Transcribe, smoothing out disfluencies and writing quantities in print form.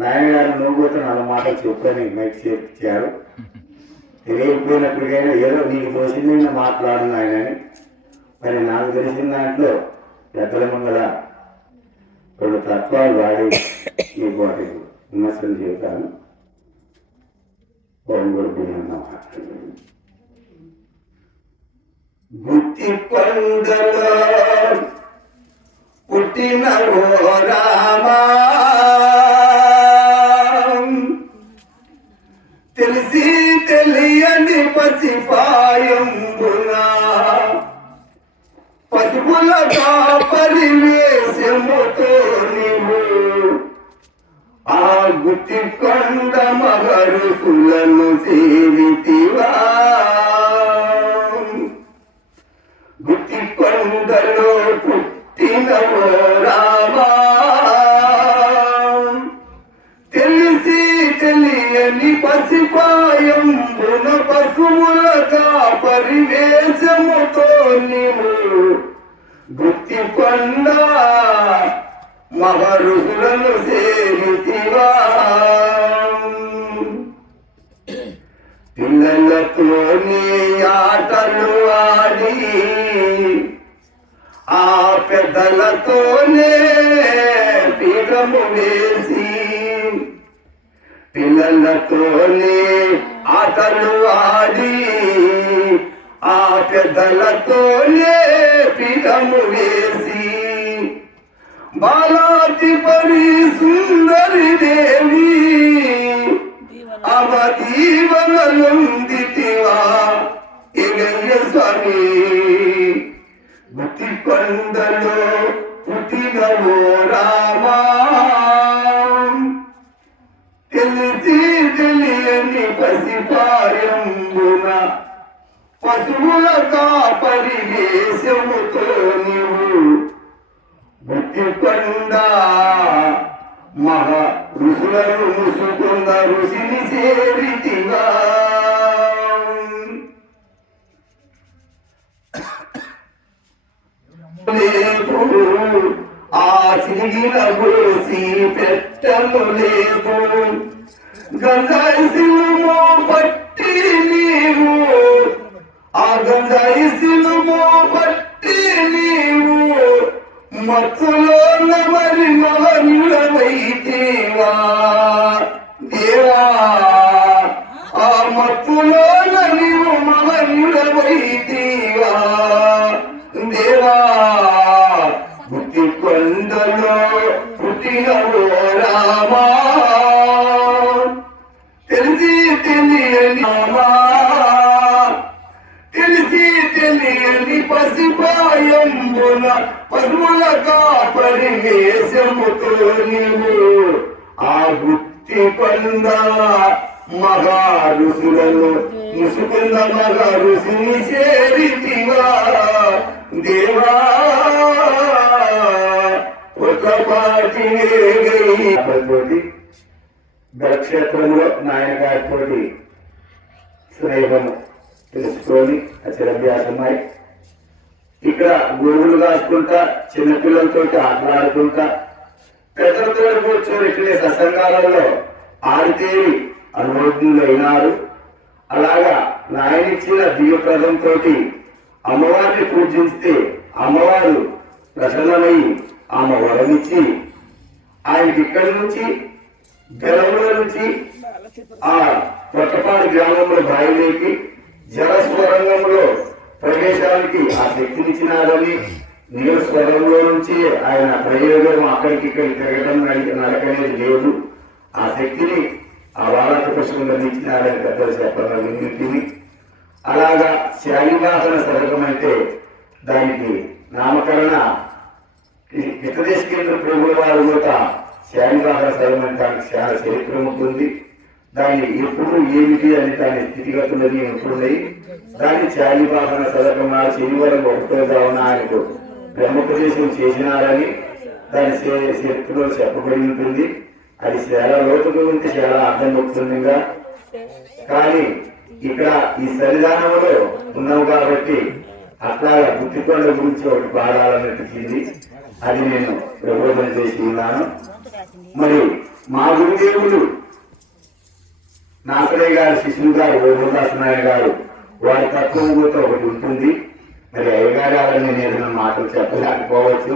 నాయనగారు నువ్వు కూడా నాలుగు మాటలు చెప్పని మైక్ చేర్చారు. తెలియకపోయినప్పటికైనా ఏదో నీకు తోచింది మాట్లాడు నాయనని. మరి నాకు తెలిసిన దాంట్లో పెద్దల మంగళ 2 తత్వాలు వాడి ఈ వాటి విమర్శలు చేశాను. బుద్ధి పందలో పుట్టిన ఓ రామా, తెలిసి తెలియని పసిపాయంబున పసుపులగా పరివేశముతో నీవు ఆ గుత్తి కొండ మహరుసులను సేవితివా. గుత్తి కొండలో పుట్టిన ఓ రామా, తెలిసి తెలియని పసిపాయంబున పశువులగా పరివేశముతో నీవు గుత్తి కొండ మహరుసులను సేవితివా. పిల్లలతోనే ఆటలు ఆడి ఆ పెద్దలతోనే పీఠము వేసి, పిల్లలతోనే ఆటలు ఆడి ఆ పెద్దలతోనే పీఠము వేసి, బాలాధిపతి సుందరి దేవి అవదీవనలుందితివా ఎగయ్య స్వామి. గుత్తి కొండలో పుట్టిన ఓ రామా, తెలిసి తెలియని పసిపాయంబున పశువులగా పరివేశముతో నీవు గుత్తి కొండ మహా ఋషులను ముసుకున్న ఋషిని చేరితివా. ఆ చిరిగిన గోసి పెట్టను లేదు, గంధాయిసిలుమో పట్టి నీవు ఆ గంధాయిసిలుమో పట్టి నీవు మత్తులో మరి మహనుడవైతేవా దేవా. ఆ మత్తులో నీవు మహనుడవైతేవా దేవా. గుత్తి కొండలో పుట్టిన ఓ రామా, తెలిసి తెలియని రామా, తెలిసి తెలియని పసిపాయంబున పశువులగా పరివేశముతో నీవు ఆ గుత్తి కొండ మహారుషులను ముసుకున్న మహారుషిని చేరితివా దేవా. ఒకపాటి గలక్షేత్రంలో నాయనగారితోటి స్నేహము తెలుసుకొని అక్షరాభ్యాసమై ఇక్కడ గోవులు కాసుకుంటా చిన్నపిల్లలతో ఆటలాడుకుంటా పెద్దలతో కూర్చొని ఇట్లే సత్సంగాలలో ఆడితేరి అనుభవజ్ఞులు అయినారు. అలాగా నాయనిచ్చిన దివ్యప్రదంతో అమ్మవారిని పూజిస్తే అమ్మవారు ప్రసన్నమై ఆమె వరమిచ్చి ఆయనకి ఇక్కడి నుంచి జలంలో నుంచి ఆ కొట్టపాడు గ్రామంలో బాయిలేకి జలస్వరంగంలో ప్రవేశానికి ఆ శక్తినిచ్చినారని, నీళ్ళ స్వరంలో నుంచి ఆయన ప్రయోగం అక్కడికి ఇక్కడికి తిరగడం నడకనేది లేదు. ఆ శక్తిని ఆ వారాత పుష్పంగా ఇచ్చినారని పెద్దలు చెప్పడం వినిపించింది. అలాగా శాలివాసన సరకం అయితే దానికి నామకరణ ఇతదేశ కేంద్ర ప్రభుల వారు కూడా శాలివాహన సరకం అంటే దానికి చాలా చరిత్ర ఉంటుంది. దాన్ని ఎప్పుడు ఏమిటి అని దాని స్థితిగతులని ఉంటున్నాయి. దాన్ని శాలివాహన సరకం శనివారం 1వ జామున ఆయనకు బ్రహ్మోపదేశం చేసినారని దాని చరిత్రలో చెప్పబడి ఉంటుంది. అది చాలా లోతుగా ఉంటే చాలా అర్థం అవుతుందిగా. కానీ ఇక్కడ ఈ సన్నిధానంలో ఉన్నాం కాబట్టి అట్లా గుత్తికొండ గురించి ఒకటి పాడాలనిపించింది. అది నేను ప్రబోధన చేసి ఉన్నాను. మరి మా గురుదేవులు నాసరయ్య గారు శిష్యులు గారు ఓమదాసనాయ గారు వారి తత్వం ఒకటి ఉంటుంది. మరి అయ్యగారు ఎవరిని నేను ఏదైనా మాటలు చెప్పలేకపోవచ్చు.